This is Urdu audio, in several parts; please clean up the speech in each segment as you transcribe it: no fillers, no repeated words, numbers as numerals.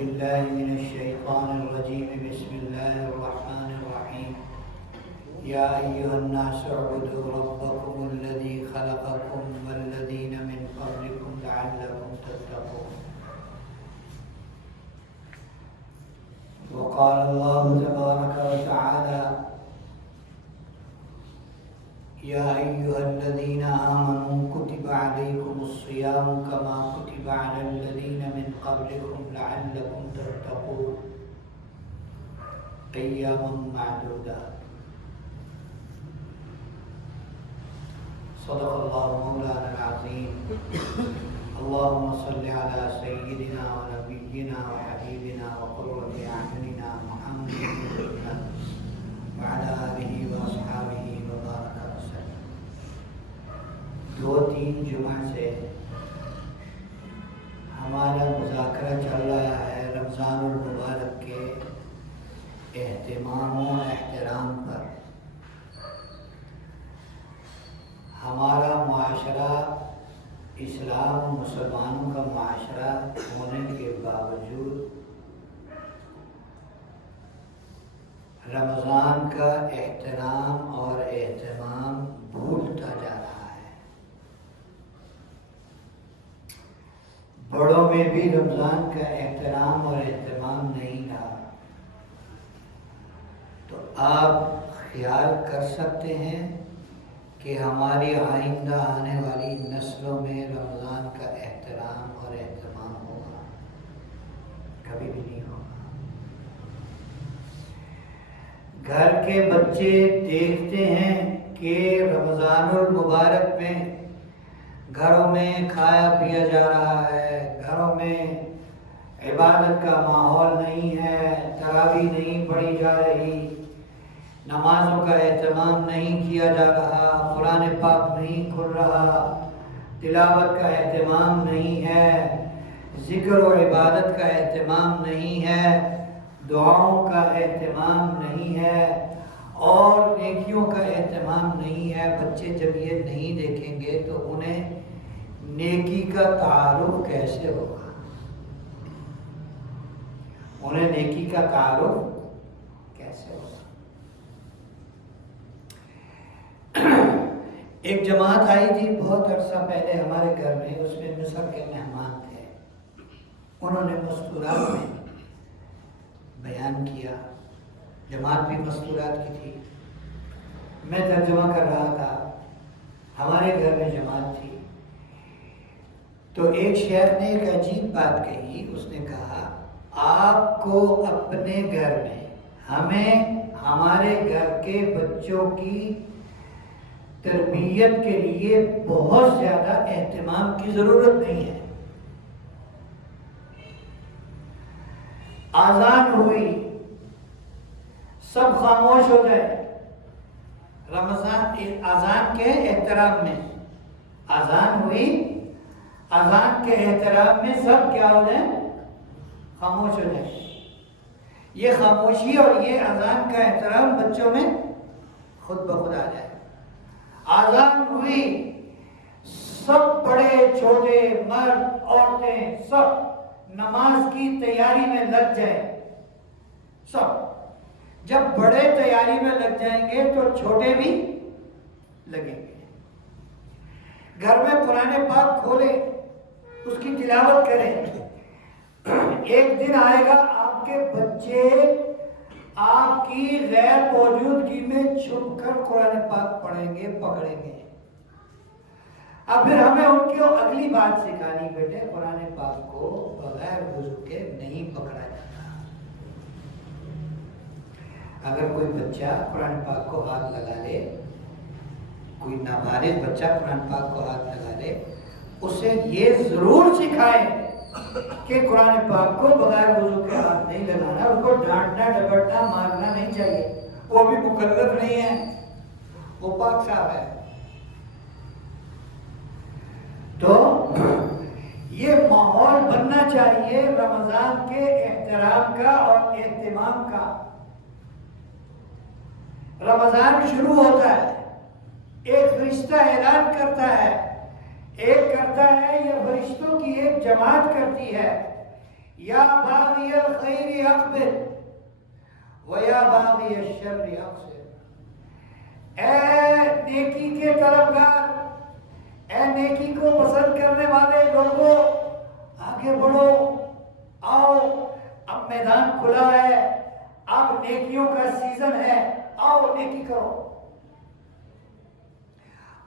بالله من الشيطان الرجيم. بسم الله الرحمن الرحيم. يا أيها الناس اعبدوا ربكم الذي خلقكم والذين من قبلكم لعلكم تتقون. وقال الله تبارك وتعالى: يا أيها الذين آمنوا كتب عليكم الصيام كما كتب على الذين من قبلكم لعلكم تتقون أياما معدودات. صدق الله مولانا العظيم. اللهم صل على سيدنا ونبينا وحبيبنا وقرة أعيننا محمد وعلى آله وأصحابه وبارك وسلم. 2-3 جمعہ سے ہمارا مذاکرہ چل رہا ہے رمضان المبارک کے اہتمام و احترام پر. ہمارا معاشرہ اسلام و مسلمانوں کا معاشرہ ہونے کے باوجود رمضان کا احترام اور اہتمام بھولتا جا رہا ہے. بڑوں میں بھی رمضان کا احترام اور اہتمام نہیں رہا. تو آپ خیال کر سکتے ہیں کہ ہماری آئندہ آنے والی نسلوں میں رمضان کا احترام اور اہتمام ہوگا؟ کبھی بھی نہیں ہوگا. گھر کے بچے دیکھتے ہیں کہ رمضان المبارک میں گھروں میں کھایا پیا جا رہا ہے، گھروں میں عبادت کا ماحول نہیں ہے، تراویح نہیں پڑھی جا رہی، نمازوں کا اہتمام نہیں کیا جا رہا، قرآن پاک نہیں کھل رہا، تلاوت کا اہتمام نہیں ہے، ذکر و عبادت کا اہتمام نہیں ہے، دعاؤں کا اہتمام نہیں ہے اور نیکیوں کا اہتمام نہیں ہے. بچے جب یہ نہیں دیکھیں گے تو انہیں نیکی کا تعارف کیسے ہوگا؟ انہیں نیکی کا تعارف کیسے ہوگا؟ ایک جماعت آئی تھی بہت عرصہ پہلے ہمارے گھر میں، اس میں مصر کے مہمان تھے. انہوں نے مستورات میں بیان کیا. جماعت بھی مستورات کی تھی، میں ترجمہ کر رہا تھا. ہمارے گھر میں جماعت تھی تو ایک شیخ نے ایک عجیب بات کہی. اس نے کہا آپ کو اپنے گھر میں ہمیں ہمارے گھر کے بچوں کی تربیت کے لیے بہت زیادہ اہتمام کی ضرورت نہیں ہے. آذان ہوئی سب خاموش ہو جائے. رمضان آذان کے احترام میں آذان ہوئی، آذان کے احترام میں سب کیا ہو جائیں؟ خاموش ہو جائیں. یہ خاموشی اور یہ آذان کا احترام بچوں میں خود بخود آ جائے. آذان ہوئی سب بڑے چھوٹے مرد عورتیں سب نماز کی تیاری میں لگ جائیں. سب جب بڑے تیاری میں لگ جائیں گے تو چھوٹے بھی لگیں گے. گھر میں قرآن پاک کھولیں، اس کی تلاوت کریں. ایک دن آئے گا آپ کے بچے آپ کی غیر موجودگی میں چھپ کر قرآن پاک پڑھیں گے، پکڑیں گے. اب پھر ہمیں ان کو اگلی بات سکھانی، بیٹے قرآن پاک کو بغیر وضو کے نہیں پکڑا جاتا. اگر کوئی بچہ قرآن پاک کو ہاتھ لگا لے، کوئی نابالغ بچہ قرآن پاک کو ہاتھ لگا لے، اسے یہ ضرور سکھائیں کہ قرآن پاک کو بغیر وضو کے ہاتھ نہیں لگانا. اس کو ڈانٹنا ڈپٹنا مارنا نہیں چاہیے. وہ بھی مکلف نہیں ہے، وہ پاک صاحب ہے. تو یہ ماحول بننا چاہیے رمضان کے احترام کا اور اہتمام کا. رمضان شروع ہوتا ہے، ایک فرشتہ اعلان کرتا ہے، ایک کرتا ہے یا فرشتوں کی ایک جماعت کرتی ہے یا باغی الخیر اقبل ویا باغی الشر اقصر. اے نیکی کے طلبگار، اے نیکی کو پسند کرنے والے لوگوں، آگے بڑھو، آؤ، اب میدان کھلا ہے، اب نیکیوں کا سیزن ہے، آؤ نیکی کرو.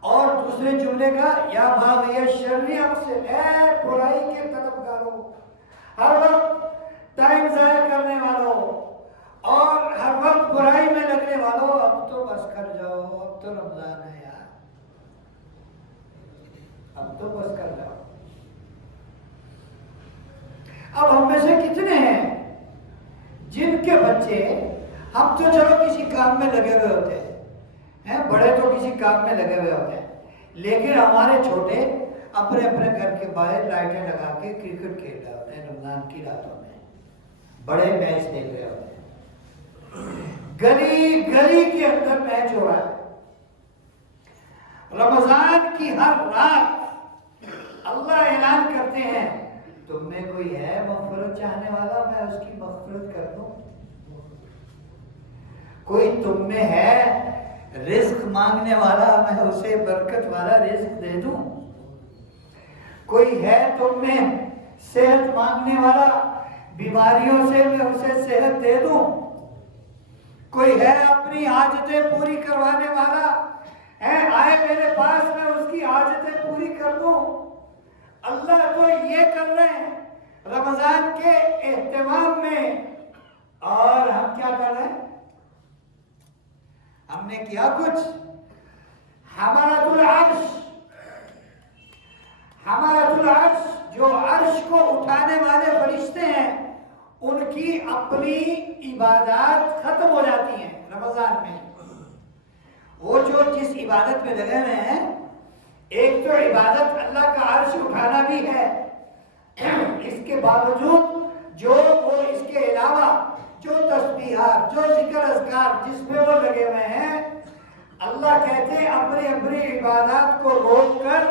اور دوسرے جملے کا یا باغی الشر اقصر، اے برائی کے طلبگاروں، ہر وقت ٹائم ضائع کرنے والوں اور ہر وقت برائی میں لگنے والوں، اب تو بس کر جاؤ، اب تو رمضان ہے یار، اب تو بس کر جاؤ. اب ہم میں سے کتنے ہیں جن کے بچے، ہم تو چلو کسی کام میں لگے ہوئے ہوتے ہیں، بڑے تو کسی کام میں لگے ہوئے ہوتے ہیں، لیکن ہمارے چھوٹے اپنے اپنے گھر کے باہر لائٹیں لگا کے کرکٹ کھیل رہے ہوتے ہیں رمضان کی راتوں میں، بڑے میچ دیکھ رہے ہوتے ہیں، گلی گلی کے اندر میچ ہو رہا ہے. رمضان کی ہر رات اللہ اعلان کرتے ہیں تم میں کوئی ہے مغفرت چاہنے والا، میں اس کی مغفرت کر دوں. کوئی تم میں ہے رزق مانگنے والا، میں اسے برکت والا رزق دے دوں. کوئی ہے تم میں صحت مانگنے والا، بیماریوں سے میں اسے صحت دے دوں. کوئی ہے اپنی حاجتیں پوری کروانے والا، آئے میرے پاس میں اس کی حاجتیں پوری کر دوں. اللہ تو یہ کر رہے ہیں رمضان کے اہتمام میں، اور ہم کیا کر رہے ہیں؟ ہم نے کیا کچھ؟ حملۃ العرش، حملۃ العرش جو عرش کو اٹھانے والے فرشتے ہیں، ان کی اپنی عبادات ختم ہو جاتی ہیں رمضان میں. وہ جو جس عبادت میں لگے ہوئے ہیں، ایک تو عبادت اللہ کا عرش اٹھانا بھی ہے، اس کے باوجود جو وہ اس کے علاوہ جو تسبیحات، جو ذکر اذکار جس میں وہ لگے ہوئے ہیں، اللہ کہتے ہیں اپنی اپنی عبادات کو روک کر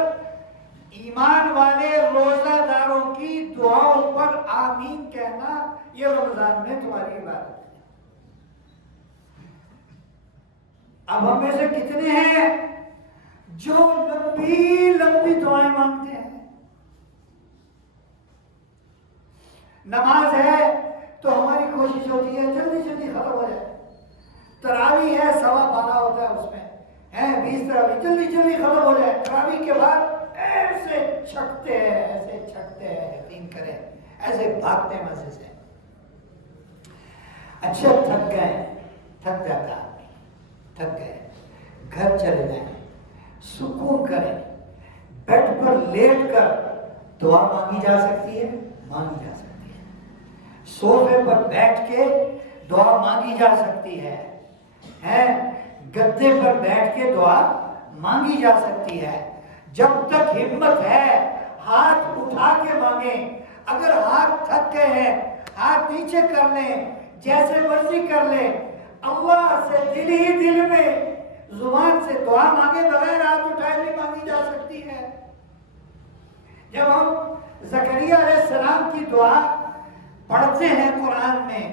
ایمان والے روزہ داروں کی دعاؤں پر آمین کہنا، یہ رمضان میں تمہاری عبادت ہے. اب ہم میں سے کتنے ہیں جو لمبی لمبی دعائیں مانگتے ہیں؟ نماز ہے تو ہماری کوشش ہوتی ہے جلدی جلدی ختم ہو جائے. تراویح ہے 12:15 ہوتا ہے، اس میں 20 تراویح جلدی جلدی ختم ہو جائے. تراویح کے بعد ایسے چھکتے ہیں، ایسے چھکتے ہیں، یقین کریں ایسے بھاگتے ہیں مسجد سے. اچھا تھک گئے، تھک جاتا آدمی، تھک گئے، گھر چلے جائیں، سکون کریں، بیڈ پر لیٹ کر دعا مانگی جا سکتی ہے، مانگی جا سکتی ہے. صوفے پر بیٹھ کے دعا مانگی جا سکتی ہے، گدے پر بیٹھ کے دعا مانگی جا سکتی ہے. جب تک ہمت ہے ہاتھ اٹھا کے مانگیں. اگر ہاتھ تھک گئے ہیں ہاتھ نیچے کر لیں، جیسے مرضی کر لیں. اللہ سے دل ہی دل میں زبان سے دعا مانگے بغیر ہاتھ اٹھائے بھی مانگی جا سکتی ہے. جب ہم زکریا علیہ السلام کی دعا پڑھتے ہیں قرآن میں،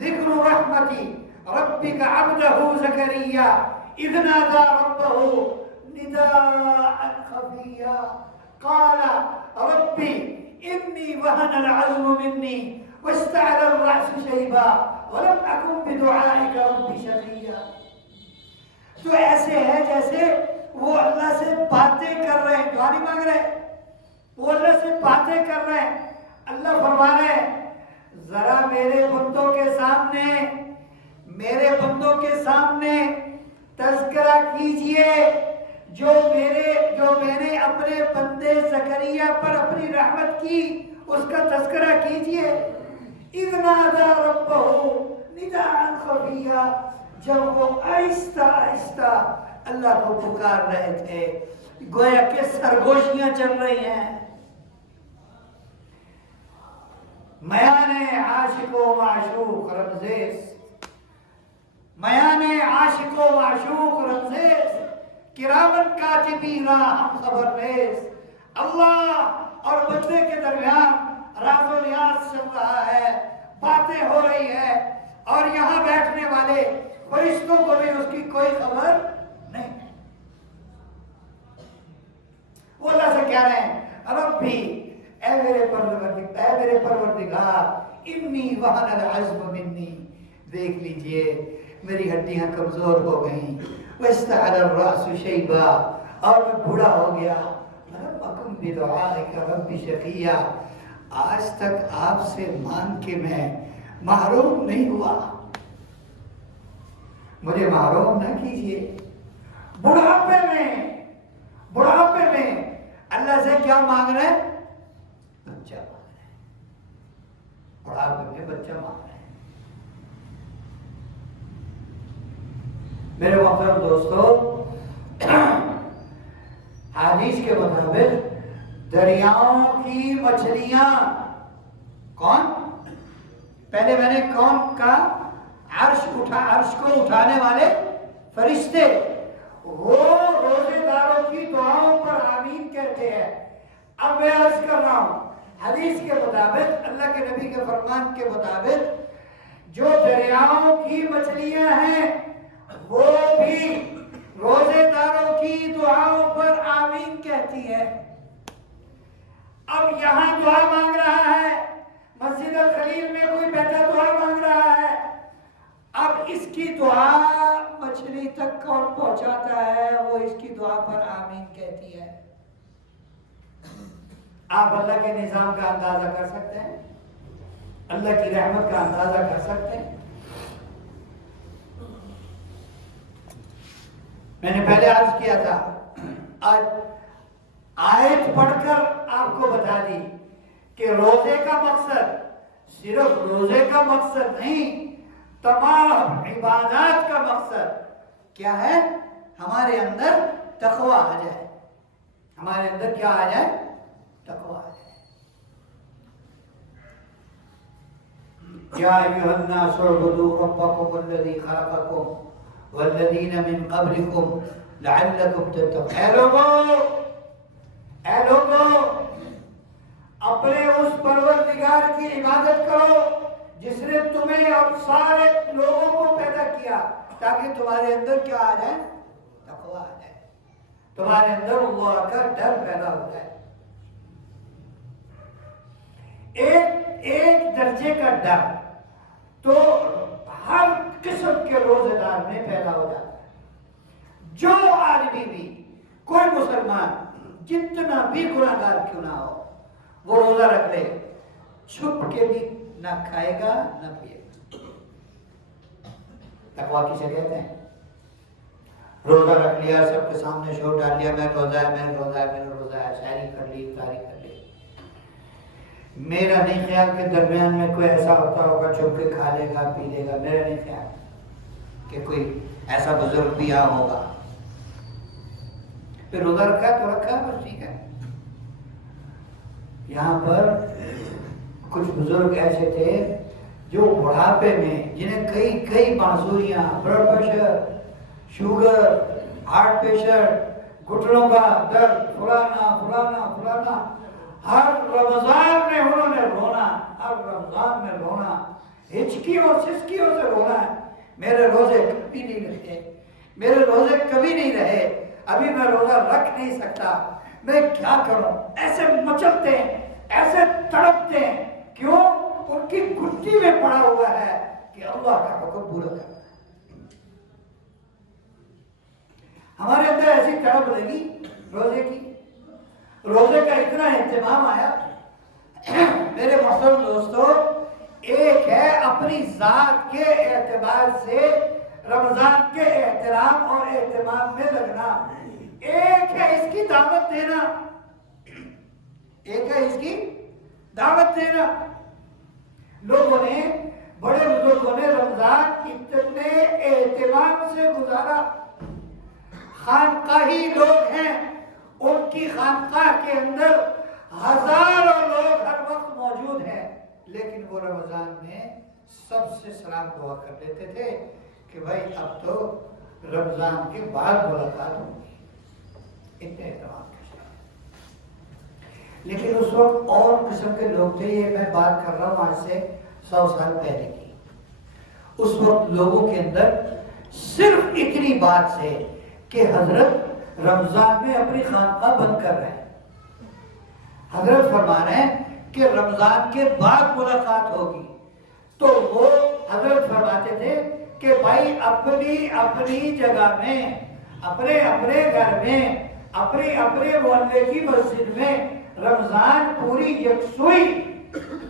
ذکر رحمتی ربک عبدہ زکریا اذ نادى ربه نداء خفيا قال رب إني وهن العظم مني واشتعل الرأس شيبا ولم أكن بدعائك رب شقيا. تو ایسے ہے جیسے وہ اللہ سے باتیں کر رہے ہیں، دعا نہیں مانگ رہے، وہ اللہ سے باتیں کر رہے ہیں. اللہ فرما رہے ہیں ذرا میرے بندوں کے سامنے، میرے بندوں کے سامنے تذکرہ کیجئے جو میں نے اپنے بندے زکریا پر اپنی رحمت کی، اس کا تذکرہ کیجئے. اذ نادى ربه نداء خفيا، جب وہ آہستہ آہستہ اللہ کو پکار رہے تھے، گویا کہ سرگوشیاں چل رہی ہیں. میان عاشق و معشوق رمزیز، میان عاشق و معشوق رمزیز، کرامن کاتبین ہم خبر ریز. اللہ اور بندے کے درمیان راز و نیاز چل رہا ہے، باتیں ہو رہی ہے، اور یہاں بیٹھنے والے فرشتوں کو بھی اس کی کوئی خبر نہیں۔ وہ اللہ سے کہہ رہے ہیں ربی، اے میرے پروردگار، انی وہن العظم منی، دیکھ لیجئے میری ہڈیاں کمزور ہو گئیں، واستعل الرأس شیبا، اور میں بوڑھا ہو گیا، ولم اکن بدعائک رب شقیا، آج تک آپ سے مانگ کے میں محروم نہیں ہوا، مجھے محروم نہ کیجئے۔ بڑھاپے میں اللہ سے کیا مانگ رہے ہیں؟ بچہ مانگ رہے ہیں، بڑھاپے میں بچہ مانگ رہے ہیں۔ میرے محترم دوستو، حدیث کے مطابق دریاؤں کی مچھلیاں، کون؟ پہلے میں نے کون کا عرش کو اٹھانے والے فرشتے، وہ روزے داروں کی دعاؤں پر آمین کہتے ہیں۔ اب میں عرض کر رہا ہوں، حدیث کے مطابق، اللہ کے نبی کے فرمان کے مطابق، جو دریاؤں کی مچھلیاں ہیں وہ بھی روزے داروں کی دعاؤں پر آمین کہتی ہے۔ اب یہاں دعا مانگ رہا ہے، مسجد الخلیل میں کوئی بیٹھا دعا مانگ رہا ہے، اب اس کی دعا مچھلی تک کون پہنچاتا ہے؟ وہ اس کی دعا پر آمین کہتی ہے۔ آپ اللہ کے نظام کا اندازہ کر سکتے ہیں، اللہ کی رحمت کا اندازہ کر سکتے ہیں۔ میں نے پہلے عرض کیا تھا، آج آیت پڑھ کر آپ کو بتا دی کہ روزے کا مقصد صرف روزے کا مقصد نہیں، تمام عبادات کا مقصد کیا ہے؟ ہمارے اندر تقوی آ جائے، ہمارے اندر کیا آ جائے؟ تقوی آ جائے۔ یا ایھا الناس اعبدوا ربکم الذی خلقکم والذین من قبلکم لعلکم تتقون۔ اے لوگوں، اپنے اس پروردگار کی عبادت کرو جس نے تمہیں اور سارے لوگوں کو پیدا کیا، تاکہ تمہارے اندر کیا آ جائے؟ تقوی آ جائے، تمہارے اندر اللہ کا ڈر پیدا ہو جائے۔ ایک درجے کا ڈر تو ہر قسم کے روزے دار میں پیدا ہو جاتا ہے۔ جو آدمی بھی، کوئی مسلمان جتنا بھی گناہ گار کیوں نہ ہو، وہ روزہ رکھ لے، چھپ کے بھی نہ کھائے گا نہ پیے گا۔ تقویٰ کسے کہتے ہیں؟ روزہ رکھ لیا، سب کے سامنے شور ڈال لیا، میں روزہ ہے، میں روزہ ہے، میں روزہ ہے، شاعری کر لی، افطاری کر لی۔ میرا نہیں خیال کہ درمیان میں کوئی ایسا ہوتا ہوگا چھپ کے کھا لے گا پی لے گا، میرا نہیں خیال کہ کوئی ایسا بزرگ بھی یہاں ہوگا۔ پھر روزہ رکھا تو رکھا، بس ٹھیک ہے۔ یہاں پر کچھ بزرگ ایسے تھے جو بڑھاپے میں، جنہیں کئی معذوریاں، بلڈ پریشر، شوگر، ہارٹ پیشر، گھٹنوں کا درد، فلانا، ہر رمضان میں انہوں نے رونا، ہر رمضان میں رونا، ہچکیوں سسکیوں سے رونا ہے، میرے روزے کبھی نہیں رہے، میرے روزے کبھی نہیں رہے، ابھی میں روزہ رکھ نہیں سکتا، میں کیا کروں؟ ایسے مچلتے ہیں، ایسے تڑپتے ہیں، کیوں؟ ان کی گھٹی میں پڑا ہوا ہے کہ اللہ کا حکم پورا کرنا ہے۔ ہمارے اندر ایسی تڑپ لگی روزے کی، روزے کا اتنا اہتمام آیا۔ میرے محترم دوستو، ایک ہے اپنی ذات کے اعتبار سے رمضان کے احترام اور اہتمام میں لگنا، ایک ہے اس کی دعوت دینا، ایک ہے اس کی دعوت دینا۔ لوگوں نے، بڑے بزرگوں نے رمضان اتنے اہتمام سے گزارا۔ خانقاہی لوگ ہیں، ان کی خانقاہ کے اندر ہزاروں لوگ ہر وقت موجود ہیں، لیکن وہ رمضان میں سب سے سلام دعا کر لیتے تھے کہ بھائی اب تو رمضان کے بعد ملاقات ہوگی، اتنے اہتمام کے ساتھ۔ لیکن اس وقت اور قسم کے لوگ تھے. یہ میں بات کر رہا ہوں آج سے 100 سال پہلے کی. اس وقت لوگوں کے اندر صرف اتنی بات سے کہ حضرت رمضان میں اپنی خانقاہ بند کر رہے ہیں. حضرت فرما رہے ہیں کہ رمضان کے بعد ملاقات ہوگی. تو وہ حضرت فرماتے تھے کہ بھائی اپنی اپنی جگہ میں، اپنے اپنے گھر میں، اپنے اپنے محلے کی مسجد میں رمضان پوری یکسوئی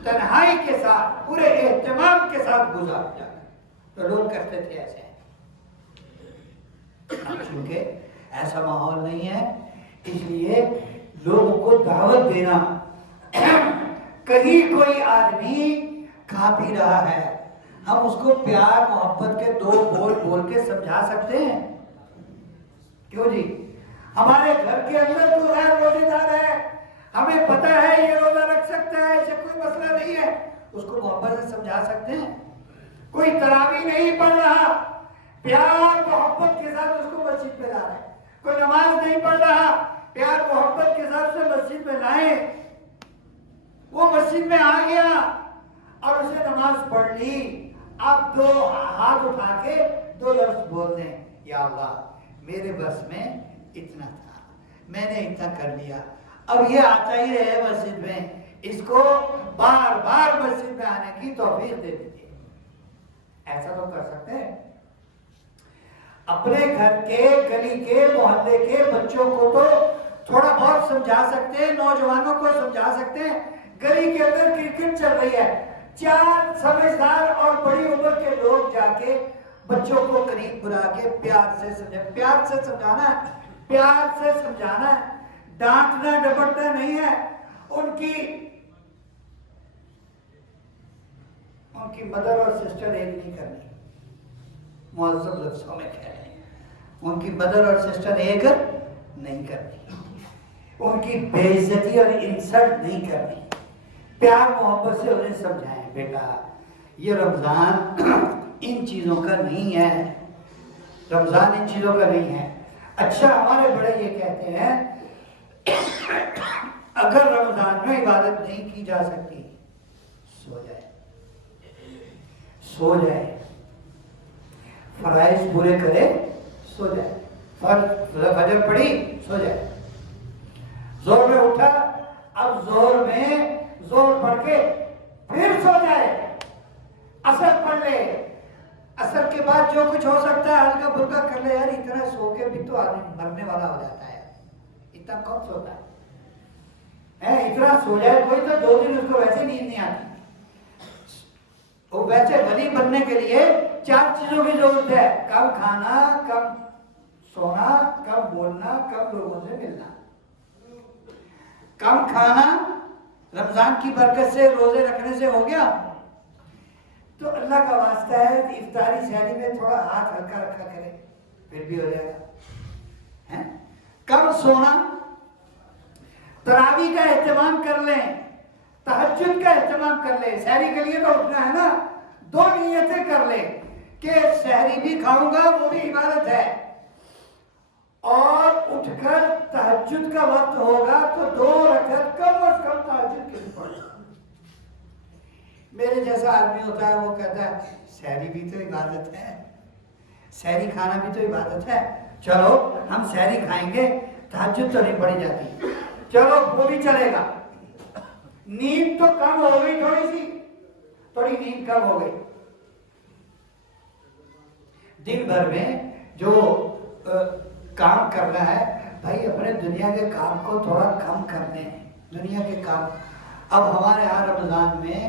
تنہائی کے ساتھ، پورے اہتمام کے ساتھ گزار جانا. تو لوگ کرتے تھے ایسے. چونکہ ایسا ماحول نہیں ہے، اس لیے لوگوں کو دعوت دینا. کہیں کوئی آدمی کھا پی رہا ہے، ہم اس کو پیار محبت کے 2 بول بول کے سمجھا سکتے ہیں؟ کیوں جی؟ ہمارے گھر کے اندر تو غیر روزے دار ہے، ہمیں پتہ ہے یہ روزہ رکھ سکتا ہے، اسے کوئی مسئلہ نہیں ہے، اس کو محبت سے سمجھا سکتے ہیں؟ کوئی تراویح نہیں پڑھ رہا، پیار محبت کے ساتھ اس کو مسجد میں لا رہے ہیں. کوئی نماز نہیں پڑھ رہا، پیار محبت کے ساتھ سے مسجد میں لائیں. وہ مسجد میں آ گیا اور اسے نماز پڑھ لی. اب 2 ہاتھ اٹھا کے 2 لفظ بول دیں، یا اللہ میرے بس میں اتنا تھا، میں نے اتنا کر لیا، اب یہ آتا ہی رہے مسجد میں، اس کو بار بار مسجد میں آنے کی توفیق دے دیجیے. ایسا تو کر سکتے ہیں. اپنے گھر کے، گلی کے، محلے کے بچوں کو تو تھوڑا بہت سمجھا سکتے ہیں، نوجوانوں کو سمجھا سکتے ہیں. گلی کے اندر کرکٹ چل رہی ہے، 4 سمجھدار اور بڑی عمر کے لوگ جا کے بچوں کو قریب بلا کے پیار سے پیار سے سمجھانا ہے، پیار سے سمجھانا ہے، ڈانٹنا ڈپٹنا نہیں ہے. ان کی مدر اور سسٹر ایک نہیں کرنی. معذب لفظوں میں کہہ رہے ہیں، ان کی مدر اور سسٹر ایک نہیں کرنی، ان کی بے عزتی اور انسلٹ نہیں کرنی. پیار محبت سے انہیں سمجھائیں، بیٹا یہ رمضان ان چیزوں کا نہیں ہے، رمضان ان چیزوں کا نہیں ہے. اچھا ہمارے بڑے یہ کہتے ہیں اگر رمضان میں عبادت نہیں کی جا سکتی، سو جائے، سو جائے، فرائض پورے کرے، سو جائے. فجر پڑھی، سو جائے. زور میں اٹھا، اب زور پڑھ کے پھر سو جائے. اثر پڑھ لے، اثر کے بعد جو کچھ ہو سکتا ہے ہلکا پھلکا کر لے. یار اتنا سو کے بھی تو آدمی مرنے والا ہو جاتا ہے، اتنا کم سوتا ہے. اتنا سو جائے کوئی تو 2 دن اس کو ویسے نیند نہیں آتی. وہ ویسے ولی بننے کے لیے 4 چیزوں کی ضرورت ہے: کم کھانا، کم سونا، کم بولنا، کم لوگوں سے ملنا. کم کھانا رمضان کی برکت سے، روزے رکھنے سے ہو گیا تو اللہ کا واسطہ ہے افطاری سحری میں تھوڑا ہاتھ ہلکا رکھا کرے، پھر بھی ہو جائے گا. کم سونا، تراویح کا اہتمام کر لیں، تہجد کا اہتمام کر لیں. سحری کے لیے تو اٹھنا ہے نا، 2 نیتیں کر لیں کہ سحری بھی کھاؤں گا، وہ بھی عبادت ہے، اور اٹھ کر تہجد کا وقت ہوگا تو 2 رکعت کم از کم تہجد کے لیے پڑھیں. میرے جیسا آدمی ہوتا ہے وہ کہتا ہے سحری بھی تو عبادت ہے، سحری کھانا بھی تو عبادت ہے، چلو ہم سحری کھائیں گے، تہجد تو نہیں پڑھی جاتی، چلو وہ بھی چلے گا. نیند تو کم ہو گئی، تھوڑی نیند کم ہو گئی. دن بھر میں جو کام کرنا ہے بھائی، اپنے دنیا کے کام کو تھوڑا کم کر دیں. دنیا کے کام اب ہمارے یہاں رمضان میں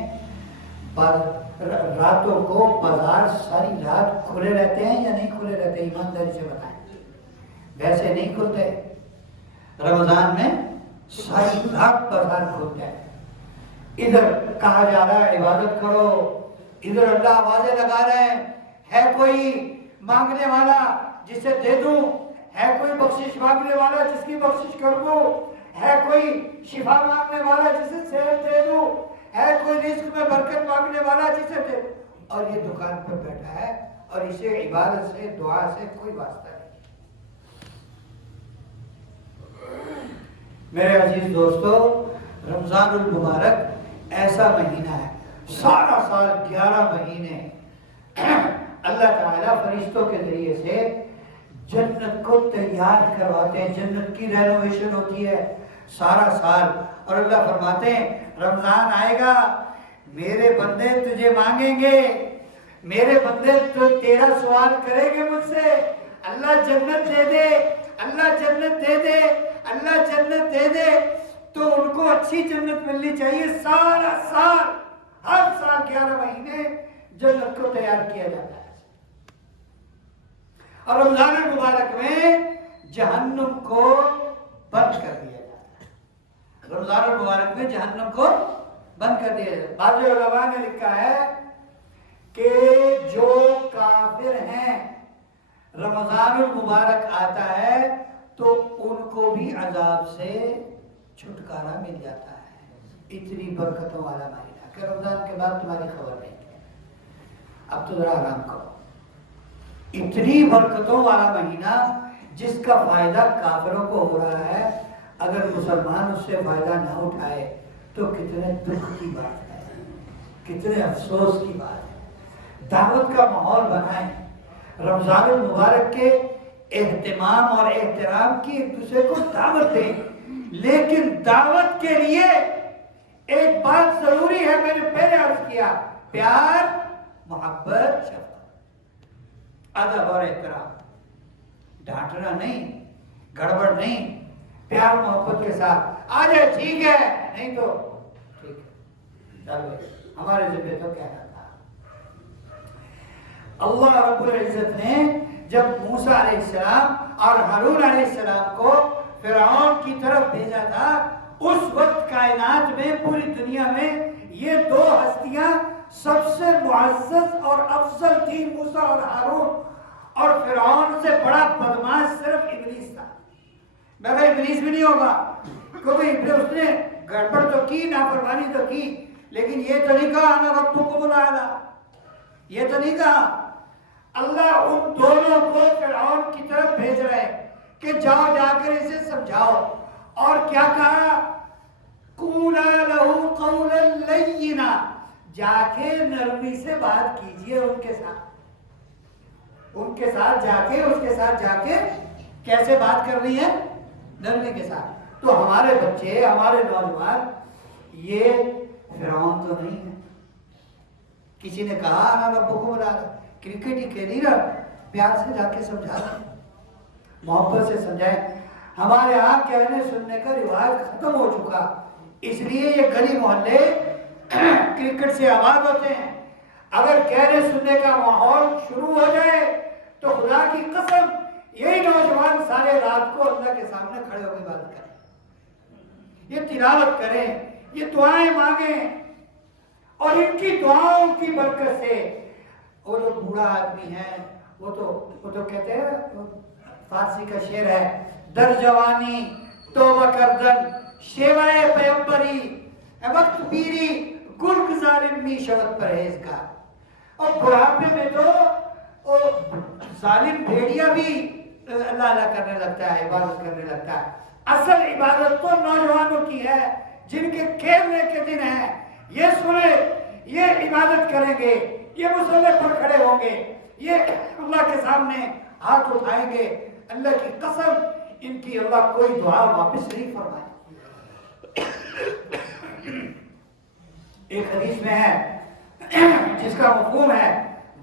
راتوں کو بازار ساری رات کھلے رہتے ہیں یا نہیں کھلے رہتے؟ ایمانداری سے بتائیں. ویسے نہیں کھلتے، رمضان میں ساری رات بازار کھلتے ہیں. ادھر کہا جا رہا ہے عبادت کرو، ادھر اللہ آوازیں لگا رہے ہیں، ہے کوئی مانگنے والا جسے دے دوں، ہے کوئی بخشش مانگنے والا جس کی بخشش کر دوں، ہے کوئی شفا مانگنے والا جسے صحت دے دوں، ہے کوئی رزق میں برکت مانگنے والا جسے دے دوں. اور یہ دکان پر بیٹھا ہے اور اسے عبادت سے، دعا سے کوئی واسطہ نہیں. میرے عزیز دوستو، رمضان المبارک ایسا مہینہ ہے، سارا سال 11 مہینے اللہ تعالیٰ فرشتوں کے ذریعے سے جنت کو تیار کرواتے ہیں، جنت کی رینوویشن ہوتی ہے سارا سال، اور اللہ فرماتے ہیں رمضان آئے گا، میرے بندے تجھے مانگیں گے، میرے بندے تو تیرا سوال کریں گے مجھ سے، اللہ جنت دے دے، اللہ جنت دے دے، اللہ جنت دے دے، تو ان کو اچھی جنت ملنی چاہیے، سارا سال ہر سال 11 مہینے جنت کو تیار کیا جاتا ہے، اور رمضان المبارک میں جہنم کو بند کر دیا جاتا ہے، رمضان المبارک میں جہنم کو بند کر دیا جاتا ہے۔ بعض علماء نے لکھا ہے کہ جو کافر ہیں رمضان المبارک آتا ہے تو ان کو بھی عذاب سے چھٹکارا مل جاتا ہے، اتنی برکتوں والا مہینہ کہ رمضان کے بعد تمہاری خبر نہیں ہے، اب تو ذرا آرام کرو، اتنی برکتوں والا مہینہ جس کا فائدہ کافروں کو ہو رہا ہے، اگر مسلمان اس سے فائدہ نہ اٹھائے تو کتنے دکھ کی بات ہے، کتنے افسوس کی بات ہے۔ دعوت کا ماحول بنائیں، رمضان المبارک کے اہتمام اور احترام کی ایک دوسرے کو دعوت دیں، لیکن دعوت کے لیے ایک بات ضروری ہے، میں نے پہلے عرض کیا، پیار، محبت، شفقت، ادب اور احترام، ڈانٹنا نہیں، گڑبڑ نہیں، پیار محبت کے ساتھ آ جائے ٹھیک ہے، نہیں تو ٹھیک ہے، چلو ہمارے ذمہ تو کیا تھا۔ اللہ رب العزت نے جب موسیٰ علیہ السلام اور ہارون علیہ السلام کو فرعون کی طرف بھیجا تھا، اس وقت کائنات میں پوری دنیا میں یہ دو ہستیاں سب سے معزز اور افضل تھی، موسیٰ اور ہارون، اور فرعون سے بڑا بدماش صرف ابلیس تھا۔ میں کہا ابلیس بھی نہیں ہوگا کیونکہ اس نے گڑبڑ تو کی، نافرمانی تو کی، لیکن یہ تو نہیں کہا انا ربکم الاعلی، یہ تو نہیں کہا۔ اللہ ان دونوں کو فرعون کی طرف بھیج رہے کہ جاؤ جا کر اسے سمجھاؤ، اور کیا کہا؟ قولا لہ قولا لینا، جا کے نرمی سے بات کیجئے ان کے ساتھ جا کے، اس کے ساتھ جا کے کیسے بات کرنی ہے؟ نرمی کے ساتھ۔ تو ہمارے بچے، ہمارے نوجوان یہ فرعون تو نہیں ہے۔ کسی نے کہا انا ربکم الاعلی، کرکٹ ہی کھیلی نا، پیار سے جا کے سمجھا دیں، محبت سے سمجھائیں۔ ہمارے ہاں کہنے سننے کا رواج ختم ہو چکا، اس لیے یہ گلی محلے کرکٹ سے آباد ہوتے ہیں۔ اگر کہنے سننے کا ماحول شروع ہو جائے تو خدا کی قسم یہی نوجوان سارے رات کو اللہ کے سامنے کھڑے ہو کے بات کریں، یہ تلاوت کریں، یہ دعائیں مانگیں، اور ان کی دعاؤں کی برکت سے وہ جو بوڑھا آدمی ہے وہ تو کہتے ہیں، فارسی کا شعر ہے، در جوانی توبہ کردن شیوائے پیمبری، وقت پیری گرگ ظالم می شود پرہیزگار، اور بڑھاپے میں تو ظالم بھیڑیا بھی اللہ اللہ کرنے لگتا ہے، عبادت کرنے لگتا ہے۔ اصل عبادت تو نوجوانوں کی ہے جن کے کھیلنے کے دن ہیں، یہ سنے، یہ عبادت کریں گے، یہ مصلی پر کھڑے ہوں گے، یہ اللہ کے سامنے ہاتھ اٹھائیں گے، اللہ کی قسم ان کی اللہ کوئی دعا واپس نہیں فرمائے۔ ایک حدیث میں ہے جس کا مفہوم ہے،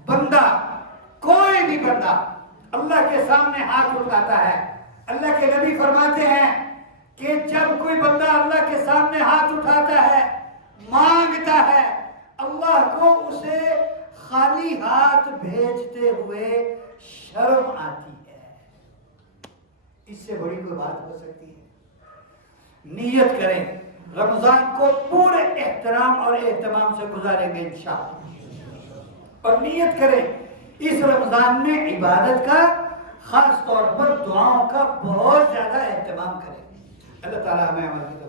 بندہ، کوئی بھی بندہ اللہ کے سامنے ہاتھ اٹھاتا ہے، اللہ کے نبی فرماتے ہیں کہ جب کوئی بندہ اللہ کے سامنے ہاتھ اٹھاتا ہے، مانگتا ہے، اللہ کو اسے خالی ہاتھ بھیجتے ہوئے شرم آتی ہے۔ اس سے بڑی کوئی بات ہو سکتی ہے؟ نیت کریں، رمضان کو پورے احترام اور اہتمام سے گزاریں گے انشاءاللہ، اور نیت کریں اس رمضان میں عبادت کا، خاص طور پر دعاؤں کا بہت زیادہ اہتمام کریں۔ اللہ تعالیٰ ہمیں عمل کی